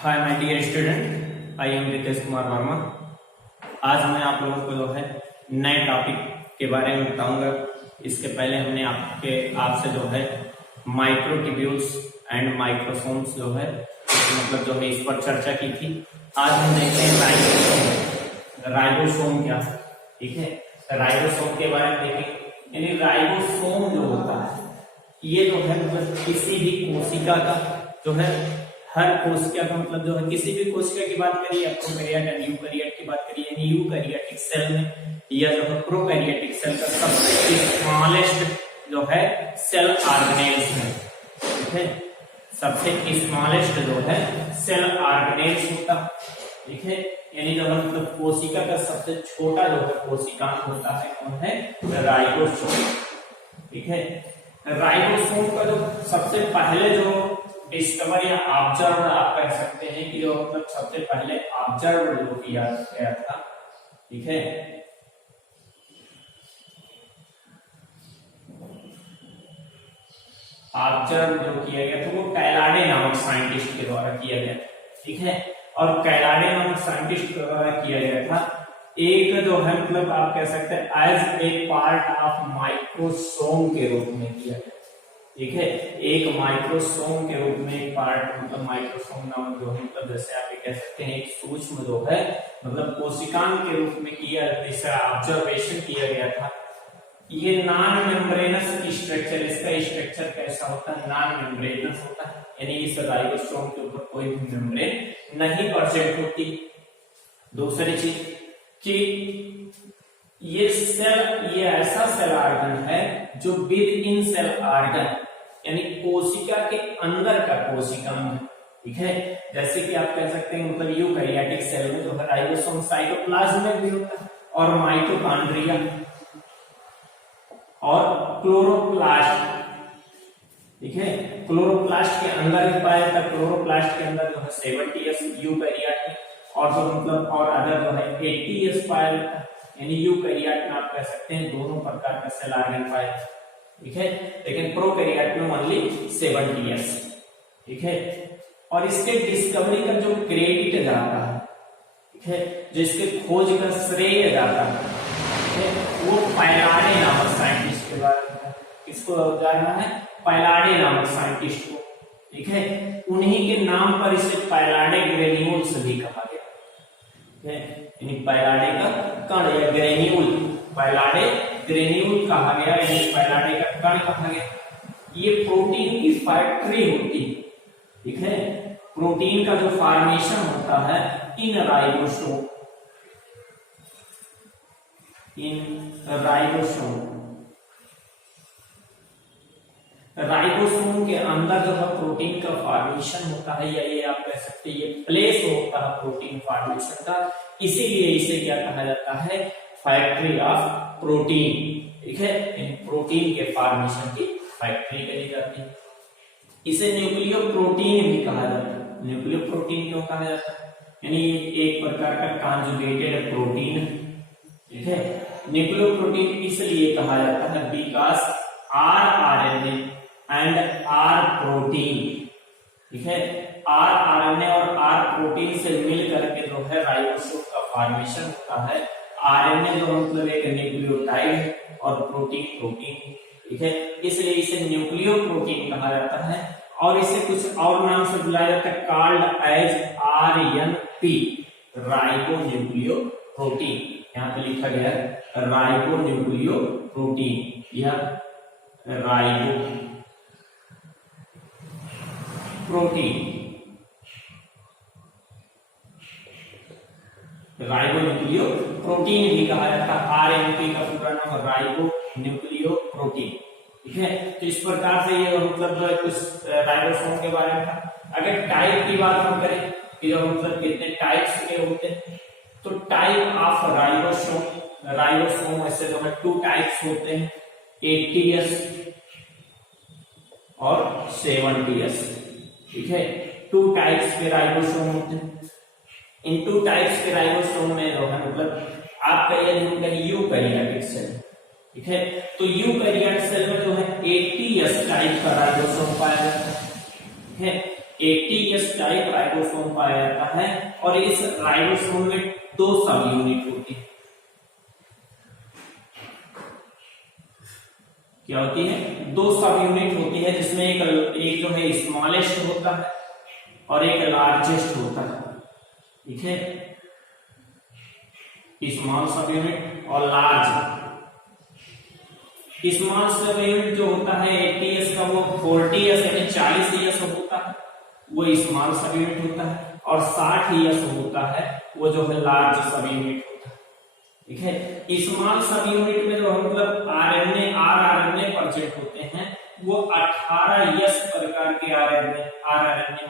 Hi my dear student, I am Ritesh Kumar Verma. आज मैं आप लोगों को जो है नए टॉपिक के बारे में बताऊंगा। इसके पहले हमने आपसे जो है माइक्रोट्यूब्यूल्स एंड माइक्रोसोम्स जो है मतलब जो है इस पर चर्चा की थी। आज हम देखते हैं राइबोसोम। राइबोसोम क्या है, ठीक है। राइबोसोम के बारे में देखेंगे। यानी राइबोसोम जो होता है ये जो है मतलब किसी भी कोशिका का जो है, हर कोशिका का मतलब जो है किसी भी कोशिका की बात करिए, प्रोकैरियोट एंड यूकैरियोट की बात करिए, यानी यूकैरियोटिक सेल में या जो है प्रोकैरियोटिक सेल का सबसे स्मॉलेस्ट जो है सेल ऑर्गेनेल्स है, ठीक है। सबसे स्मॉलेस्ट जो है सेल ऑर्गेनेल्स होता है, ठीक है। यानी जो मतलब कोशिका का सबसे छोटा जो है कोशिकांग होता है कौन है, राइबोसोम, ठीक है। राइबोसोम का जो सबसे पहले जो डिस्कवर या ऑब्जर्व आप कह सकते हैं कि जो मतलब सबसे पहले ऑब्जर्व जो किया गया था, ठीक है। ऑब्जर्व जो किया गया था वो कैलाडे नामक साइंटिस्ट के द्वारा किया गया, ठीक है। और कैलाडे नामक साइंटिस्ट के द्वारा किया गया था एक जो है मतलब आप कह सकते हैं as a part of microsome के रूप में किया गया, ठीक है। एक माइक्रोसोम के रूप में एक पार्ट मतलब माइक्रोसोम नाम जो है मतलब जैसे आप कह सकते हैं एक सूक्ष्म जो है मतलब कोशिकांग के रूप में किया, इसका ऑब्जर्वेशन किया गया था। ये नॉन मेम्ब्रेनस स्ट्रक्चर, इसका स्ट्रक्चर कैसा होता है, नॉन मेम्ब्रेनस होता है, यानी इस राइबोसोम के ऊपर कोई भी मेम्ब्रेन नहीं प्रेजेंट होती। दूसरी चीज कि ये ऐसा सेल ऑर्गन है जो विद इन सेल ऑर्गन यानी कोशिका के अंदर का कोशिकांग है, ठीक है। जैसे कि आप कह सकते हैं मतलब यूकैरियोटिक सेल में जो है राइबोसोम साइटोप्लाज्म में भी होता है और माइटोकॉन्ड्रिया और क्लोरोप्लास्ट, ठीक है। क्लोरोप्लास्ट के अंदर भी पाया जाता है। क्लोरोप्लास्ट के अंदर जो है 70s यूकैरियोट में और जो मतलब और अदर जो है 80s पाया जाता है, यानी यूकैरियोट में आप कह सकते हैं दोनों प्रकार का सेल ऑर्गन पाया जाता है, ठीक है। लेकिन प्रोकैरियोट में ओनली 70s, ठीक है। और इसके डिस्कवरी का जो क्रेडिट जाता है, ठीक है, जो इसके खोज का श्रेय जाता है, ठीक है, वो पैलाडे नामक साइंटिस्ट के बारे में। किसको जानना है, पैलाडे नामक साइंटिस्ट को, ठीक है। उन्हीं के नाम पर इसे पैलाडे ग्रेन्यूल्स भी कहा गया, ठीक है। यानी पैलाडे का कण या ग्रेन्यूल, पैलाडे ग्रेन्यूल कहा गया, यानी पैलाडे का कण कहा गया। ये प्रोटीन की फैक्ट्री होती है, ठीक है। प्रोटीन का जो फॉर्मेशन होता है इन राइबोसोम राइबोसोम के अंदर जो है प्रोटीन का फॉर्मेशन होता है, या ये आप कह सकते हैं ये प्लेस होता है प्रोटीन फॉर्मेशन का, इसीलिए इसे क्या कहा जाता है, फैक्ट्री ऑफ प्रोटीन, ठीक है। प्रोटीन के फॉर्मेशन की फैक्ट्री कही जाती है। इसे न्यूक्लियो प्रोटीन भी कहा जाता है। न्यूक्लियो प्रोटीन क्यों कहा जाता है, यानी एक प्रकार का कॉन्जुगेटेड प्रोटीन, ठीक है। न्यूक्लियो प्रोटीन इसलिए कहा जाता है because RNA and R protein, ठीक है। आरएनए और आर प्रोटीन से मिल करके जो है राइबोसोम का फॉर्मेशन होता है। आरएनए जो मतलब एक न्यूक्लियोटाइड है और प्रोटीन प्रोटीन, ठीक है। इसलिए इसे न्यूक्लियो प्रोटीन कहा जाता है और इसे कुछ और नाम से बुलाया जाता है, called as RNP, ribonucleoprotein. यहाँ पे लिखा गया है राइबो न्यूक्लियो प्रोटीन या riboprotein, ribonucleoprotein भी कहा जाता है। आरएनपी का पूरा नाम राइबो न्यूक्लियो प्रोटीन, ठीक है। तो इस प्रकार से ये मतलब कुछ राइबोसोम के बारे में था। अगर टाइप की बात हम करें कि मतलब कितने टाइप्स के होते हैं, तो टाइप ऑफ राइबोसोम ऐसे जो है 2 टाइप्स होते हैं, 80s और 70s, ठीक है। 2 टाइप्स के राइबोसोम होते हैं। इन 2 टाइप्स के राइबोसोम में जो है मतलब आपका ये यूकैरियोटिक सेल, ठीक है। तो यूकैरियोटिक सेल में जो है 80s टाइप का राइबोसोम पाया जाता है, ठीक है। 80s टाइप राइबोसोम पाया जाता है और इस राइबोसोम में 2 सब यूनिट होती है। क्या होती है? 2 सब यूनिट होती है, जिसमें एक जो है स्मॉलेस्ट होता है और एक लार्जेस्ट होता है। ठीक है, स्मॉल सब यूनिट और लार्ज। स्मॉल सब यूनिट जो होता है 80s का, वो 40s यानी 40 ईयर्स होता है, वो स्मॉल सब यूनिट होता है, और 60 ईयर्स होता है वो जो है लार्ज सब यूनिट होता है। ठीक है, स्मॉल सब यूनिट में जो मतलब आरएनए प्रेजेंट होते हैं वो 18 एस प्रकार के आरएनए होते हैं,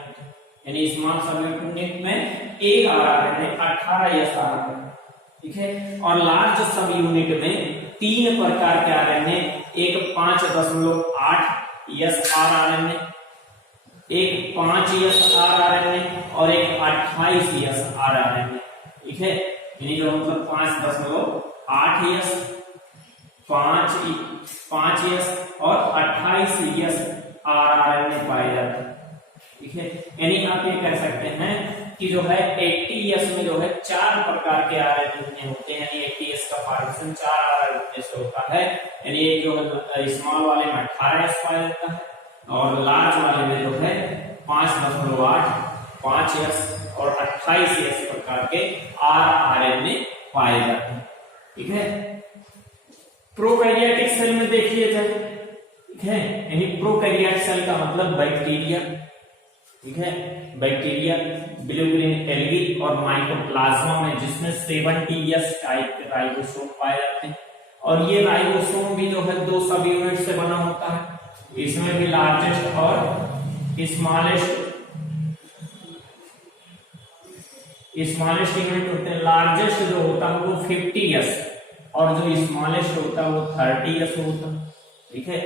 यानी स्मॉल सब यूनिट में एक आरएनए 18 एस आरएनए। ठीक है, और लार्ज सब यूनिट में 3 प्रकार के आरएनए, एक 5.8 एस आरएनए, एक 5 एस आरएनए और एक 28 एस आरएनए। ठीक है, यानी जो मतलब 5.8 एस, 5 एस और 28 एस आरएनए पाए जाते हैं। ठीक है, यानी आप ये कह सकते हैं कि जो है 80s में जो है 4 प्रकार के आरएनए होते हैं, यानी 80s का पार्टीशन 4 आरएनए से होता है। यानी एक जो है स्मॉल वाले में 18s पाया जाता है और लार्ज वाले में जो है 5.8, 5s और 28s प्रकार के आरएनए पाए जाते हैं। ठीक है, प्रोकैरियोटिक सेल में देखिए जाए। ठीक है, यानी प्रोकैरियोटिक सेल का मतलब बैक्टीरिया। ठीक है, बैक्टीरिया, ब्लू ग्रीन एल्गी और माइकोप्लाज्मा में, जिसमें 70s टाइप के राइबोसोम पाए जाते हैं। और ये राइबोसोम भी जो है 2 सब यूनिट से बना होता है, इसमें भी लार्जेस्ट और स्मॉलेस्ट यूनिट होते हैं। लार्जेस्ट जो होता है वो 50s और जो स्मॉलेस्ट होता है वो 30s होता है। ठीक है,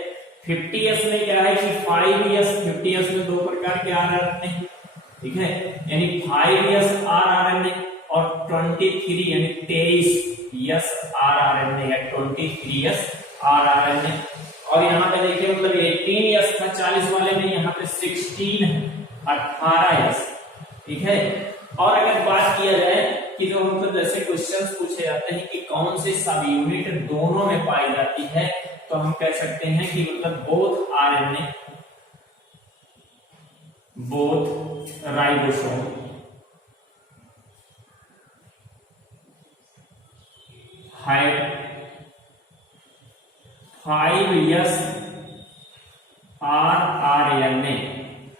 50s में क्या है कि 5s, 50s में 2 प्रकार के आरएनए। ठीक है, यानी 5s आरएनए और 23 यानी 23s आरएनए या 23s आरएनए। और यहाँ पे देखिए मतलब 18s का 40 वाले में यहाँ पे 16 18s। ठीक है, और अगर बात किया जाए कि जो मतलब जैसे क्वेश्चंस पूछे जाते हैं कि कौन सी सब यूनिट दोनों में पाई जाती है, तो हम कह सकते हैं कि मतलब both RNA, both ribosome have 5s RNA,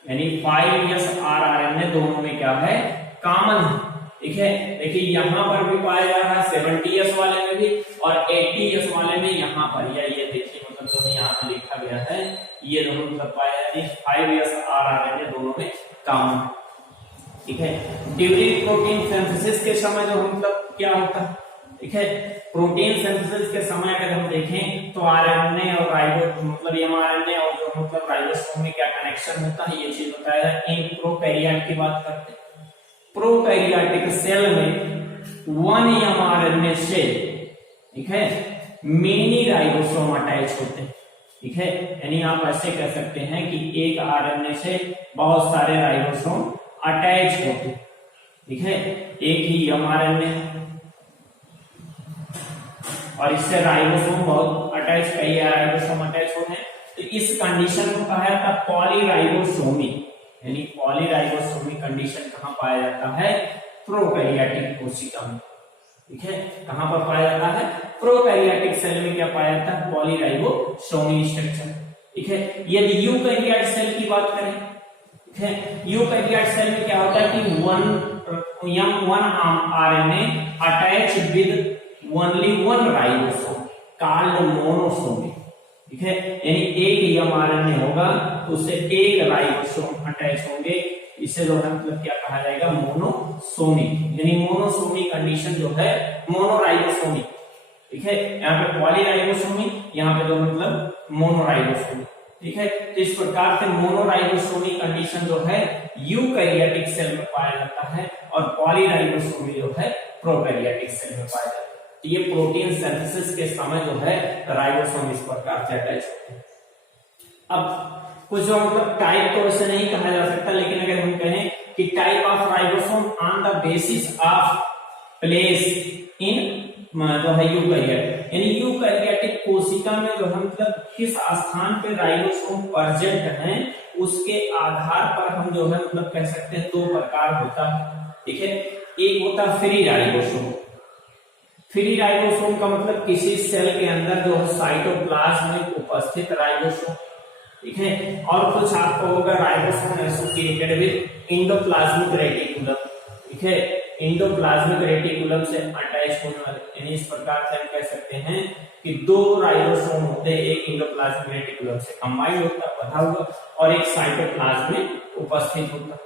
यानी 5s आरएनए दोनों में क्या है? कॉमन है। ठीक है, देखिए यहां पर भी पाया जा रहा है 70s वाले में भी और 80s वाले में यहाँ पर, या ये देखिए मतलब जो यहाँ पे लिखा गया है ये दोनों मतलब पाया जाते हैं 5s आरएनए दोनों में कॉमन। ठीक है, ड्यूरिंग प्रोटीन सिंथेसिस के समय जो मतलब क्या होता है? ठीक है, प्रोटीन सिंथेसिस के समय अगर हम देखें तो आरएनए और राइबो मतलब एमआरएनए और जो मतलब राइबोसोम में क्या कनेक्शन होता है, ये चीज बताया है। इन प्रोकैरियोट की बात करते हैं, प्रोकैरियोटिक सेल में 1 एमआरएनए से, ठीक है, मेनी राइबोसोम अटैच होते हैं। ठीक है, यानी आप ऐसे कह सकते हैं कि एक आरएनए से बहुत सारे राइबोसोम अटैच होते हैं। ठीक है, एक ही एमआरएनए और इससे राइबोसोम बहुत अटैच, कई राइबोसोम अटैच होते हैं। तो इस कंडीशन को कहा जाता है पॉलीराइबोसोमी, यानी पॉलीराइबोसोमी कंडीशन कहां पाया जाता है? प्रोकैरियोटिक कोशिका में। ठीक है, कहां पर पाया जाता है? प्रोकैरियोटिक सेल में क्या पाया जाता है? पॉलीराइबोसोमी स्ट्रक्चर। ठीक है, यदि यूकैरियोटिक सेल की बात करें, ठीक है, यूकैरियोटिक सेल में क्या होता है कि 1 RNA attach with only 1 ribosome called monosomy. ठीक है, यानी एक एमआरएनए होगा तो उससे एक राइबोसोम अटैच होंगे, इसे जो है मतलब क्या कहा जाएगा? मोनोसोमी। यानी मोनोसोमी कंडीशन जो है मोनोराइबोसोमी। ठीक है, यहाँ पे पॉलीराइबोसोमी, यहाँ पे जो मतलब मोनोराइबोसोमी। ठीक है, तो इस प्रकार से मोनोराइबोसोमी कंडीशन जो है यूकैरियोटिक सेल में पाया जाता है और पॉलीराइबोसोमी जो है प्रोकैरियोटिक सेल में पाया जाता है। ये प्रोटीन सिंथेसिस के समय जो है राइबोसोम इस प्रकार से अटैच होते हैं। अब कुछ जो मतलब टाइप तो ऐसे नहीं कहा जा सकता, लेकिन अगर हम कहें कि type of ribosome on the basis of place in जो है यूकैरियोट, यानी यूकैरियोटिक कोशिका में जो है मतलब किस स्थान पे राइबोसोम प्रेजेंट है उसके आधार पर हम जो है मतलब कह सकते हैं दो प्रकार होता है। ठीक है, एक होता फ्री राइबोसोम। फ्री राइबोसोम का मतलब किसी सेल के अंदर जो है साइटोप्लाज्म में उपस्थित राइबोसोम। ठीक है, और कुछ आपको होगा ribosome associated with endoplasmic reticulum. ठीक है, एंडोप्लाज्मिक रेटिकुलम से अटैच होने वाले, यानी इस प्रकार से हम कह सकते हैं कि दो राइबोसोम होते हैं, एक एंडोप्लाज्मिक रेटिकुलम से कंबाइंड होता है, बंधा हुआ, और एक साइटोप्लाज्म में उपस्थित होता है।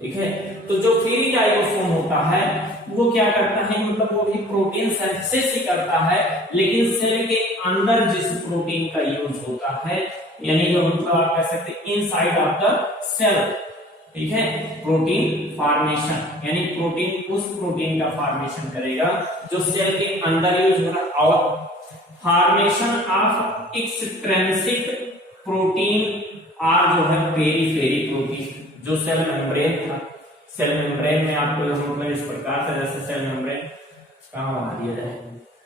ठीक है, तो जो फ्री राइबोसोम होता है वो क्या करता है, मतलब वो भी प्रोटीन सिंथेसिस ही करता है, लेकिन सेल के अंदर जिस प्रोटीन का यूज होता है, यानी जो मतलब आप कह सकते हैं इनसाइड ऑफ द सेल। ठीक है, प्रोटीन फॉर्मेशन, यानी प्रोटीन उस प्रोटीन का फॉर्मेशन करेगा जो सेल के अंदर यूज हो रहा है, और फॉर्मेशन ऑफ एक्सट्रिंसिक प्रोटीन और जो है पेरिफेरी प्रोटीन, जो सेल मेम्ब्रेन था, सेल मेम्ब्रेन में आपको मतलब इस प्रकार से, जैसे सेल मेम्ब्रेन कहाँ बना दिया जाए,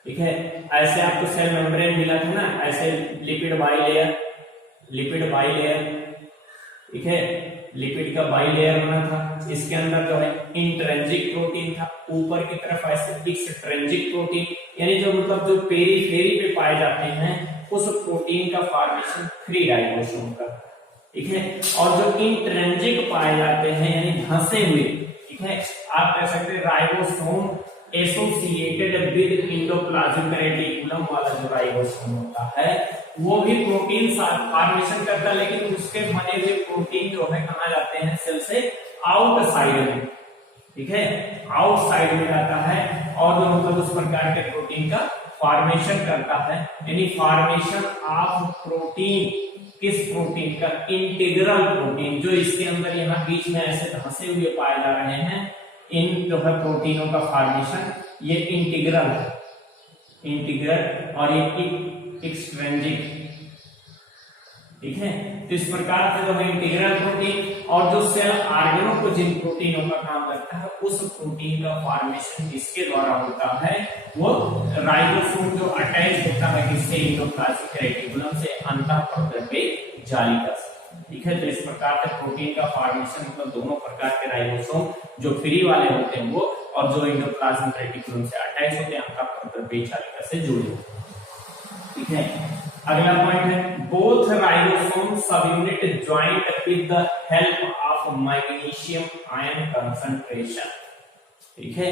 ठीक है, ऐसे आपको सेल मेम्ब्रेन मिला था ना, ऐसे लिपिड बाइलेयर, लिपिड बाइलेयर, ठीक है, लिपिड का बाइलेयर बना था, इसके अंदर जो है इंट्रिंसिक प्रोटीन था, ऊपर की तरफ ऐसे एक्सट्रिंसिक प्रोटीन, यानी जो मतलब जो पेरिफेरी पे पाए जाते हैं उस प्रोटीन का फॉर्मेशन फ्री राइबोसोम का। ठीक है, और जो इंट्रिंसिक पाए जाते हैं यानी धंसे हुए, ठीक है, आप कह सकते हैं ribosome associated with endoplasmic reticulum वाला जो राइबोसोम होता है वो भी प्रोटीन फॉर्मेशन करता है, लेकिन उसके बने हुए प्रोटीन जो है कहाँ जाते हैं, सेल से आउटसाइड में। ठीक है, आउटसाइड में जाता है, और जो मतलब उस प्रकार के प्रोटीन का फॉर्मेशन करता है, यानी फॉर्मेशन ऑफ प्रोटीन, किस प्रोटीन का, इंटीग्रल प्रोटीन, जो इसके अंदर यहाँ बीच में ऐसे धंसे हुए पाए जा रहे हैं, इन जो है प्रोटीनों का फॉर्मेशन ये इंटीग्रल है, इंटीग्रल, और ये एक्सट्रिंसिक। ठीक है, तो इस प्रकार से जो है इंटीग्रल प्रोटीन, और जो सेल ऑर्गेनों को जिन प्रोटीनों का काम करता है उस प्रोटीन का फॉर्मेशन किसके द्वारा होता है, वो राइबोसोम जो अटैच होता है किससे, एंडोप्लाज्मिक रेटिकुलम से अंतःपत्रपे जालिका से। ठीक है, तो इस प्रकार से प्रोटीन का फॉर्मेशन मतलब दोनों प्रकार के राइबोसोम, जो फ्री वाले होते हैं वो, और जो एंडोप्लाज्मिक रेटिकुलम से अटैच होते हैं अंतःपत्रपे जालिका से जुड़े होते हैं। ठीक है, अगला पॉइंट है बोथ राइबोसोम सब unit joint with the help of magnesium ion concentration. ठीक है,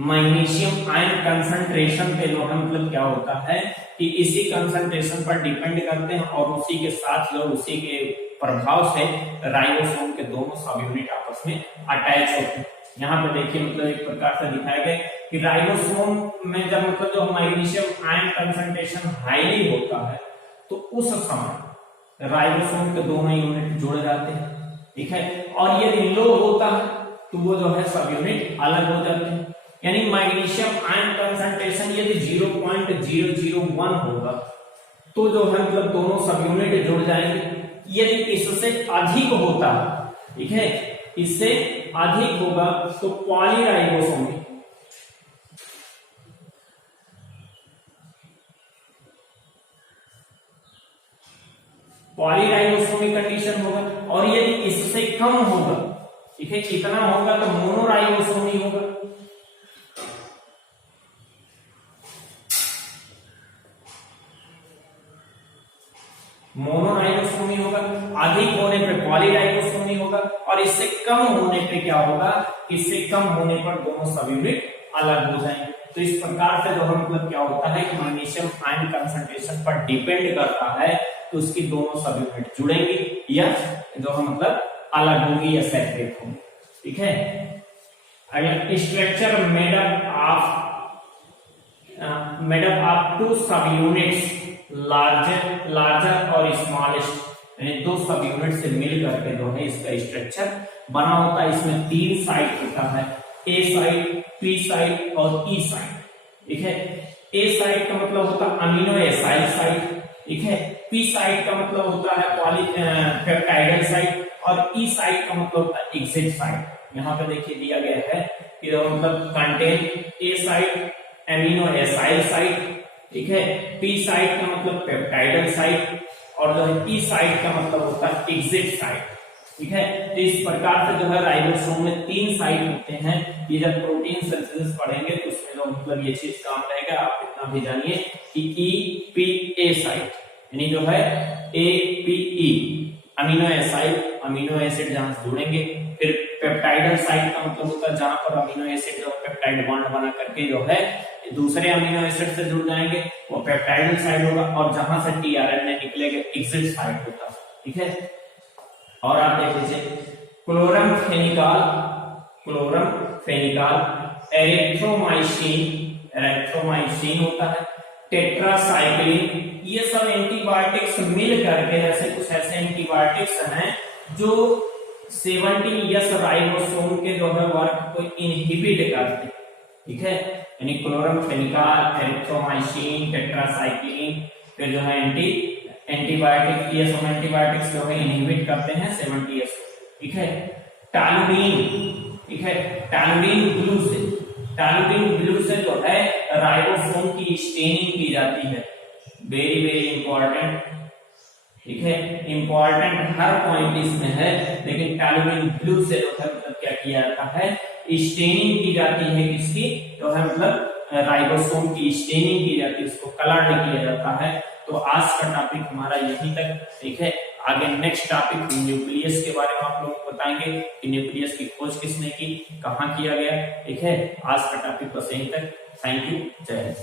मैग्नीशियम आयन कंसंट्रेशन पे जो है मतलब क्या होता है कि इसी कंसंट्रेशन पर डिपेंड करते हैं, और उसी के साथ जो उसी के प्रभाव से राइबोसोम के दोनों सब यूनिट आपस में अटैच होते हैं। यहाँ पे देखिए मतलब एक प्रकार से दिखाया गया कि राइबोसोम में जब मतलब जो मैग्नीशियम आयन कंसंट्रेशन हाईली होता है तो उस समय राइबोसोम के दोनों यूनिट जुड़ जाते हैं। ठीक है, और यदि लो होता है तो वो जो है सब यूनिट अलग हो जाते हैं, यानी मैग्नीशियम आयन कंसंट्रेशन यदि 0.001 होगा तो जो है मतलब दोनों सब यूनिट जुड़ जाएंगे। यदि इससे अधिक होता, ठीक है, इससे अधिक होगा तो पॉलीराइबोसोमिक, पॉलीराइबोसोमिक कंडीशन होगा, और यदि इससे कम होगा, ठीक है, कितना होगा तो मोनोराइबोसोमी होगा। मोनोराइबोसोमी होगा, अधिक होने पे पॉलीराइबोसोमी होगा, और इससे कम होने पे क्या होगा, इससे कम होने पर दोनों सब यूनिट अलग हो जाएंगे। तो इस प्रकार से जो है मतलब क्या होता है कि मैग्नीशियम आयन कंसंट्रेशन पर डिपेंड करता है तो उसकी दोनों सब यूनिट जुड़ेंगी या जो है मतलब अलग होंगी या सेपरेट होंगी। ठीक है, अगला structure made up of two subunits larger और स्मॉलेस्ट, यानी दो सब यूनिट से मिल करके जो है इसका स्ट्रक्चर बना होता है। इसमें 3 साइड होता है, ए साइड, पी साइड और ई साइड। ठीक है, ए साइड का मतलब होता है अमीनो एसाइड साइड, ठीक है, पी साइट का मतलब होता है पेप्टाइडल साइट और ई साइट का मतलब होता है एग्जिट साइट। यहाँ पे देखिए दिया गया है कि मतलब contain a site amino acyl site, ठीक है। पी साइट का मतलब पेप्टाइडल साइट और जो है ई साइट का मतलब होता है एग्जिट साइट, ठीक है। तो इस प्रकार से जो है राइबोसोम में 3 साइट होते हैं। ये जब प्रोटीन सिंथेसिस पढ़ेंगे तो उसमें जो मतलब ये चीज काम रहेगा, आप इतना भी जानिए कि ई पी ए साइट यानी जो है A P E amino aside, amino acid जहां से जुड़ेंगे। फिर पेप्टाइडल साइट का मतलब होता है जहां पर अमीनो एसिड जो पेप्टाइड बॉन्ड बना करके जो है दूसरे अमीनो एसिड से जुड़ जाएंगे, वो पेप्टाइडल साइड होगा। और जहां से टीआरएनए निकलेगा एग्जिट साइट होगा, ठीक है। और आप देख लीजिए क्लोरम फेनिकाल, एरिथ्रोमाइसिन होता है, टेट्रासाइक्लिन, ये सब एंटीबायोटिक्स मिल करके ऐसे कुछ ऐसे एंटीबायोटिक्स हैं जो 17S राइबोसोम के जो है वर्क को इनहिबिट करते हैं, ठीक है। यानी क्लोरम फेनिकाल, एरिथ्रोमाइसिन, टेट्रासाइक्लिन, फिर जो है एंटीबायोटिक, ये सब एंटीबायोटिक्स जो है इनहिबिट करते हैं 70S, ठीक है। टालुडीन, ठीक है, टालुडीन ब्लू से जो है राइबोसोम की स्टेनिंग की जाती है। वेरी वेरी इंपॉर्टेंट, ठीक है, इंपॉर्टेंट हर पॉइंट इसमें है, लेकिन टालुडीन ब्लू से जो है मतलब क्या किया जाता है, स्टेनिंग की जाती है। किसकी जो है मतलब राइबोसोम की स्टेनिंग की जाती है, उसको कलर्ड किया जाता है। तो आज का टॉपिक हमारा यहीं तक, ठीक है। आगे नेक्स्ट टॉपिक न्यूक्लियस के बारे में आप लोगों को बताएंगे कि न्यूक्लियस की खोज किसने की, कहाँ किया गया, ठीक है। आज का टॉपिक बस यहीं तक। थैंक यू, जय हिंद।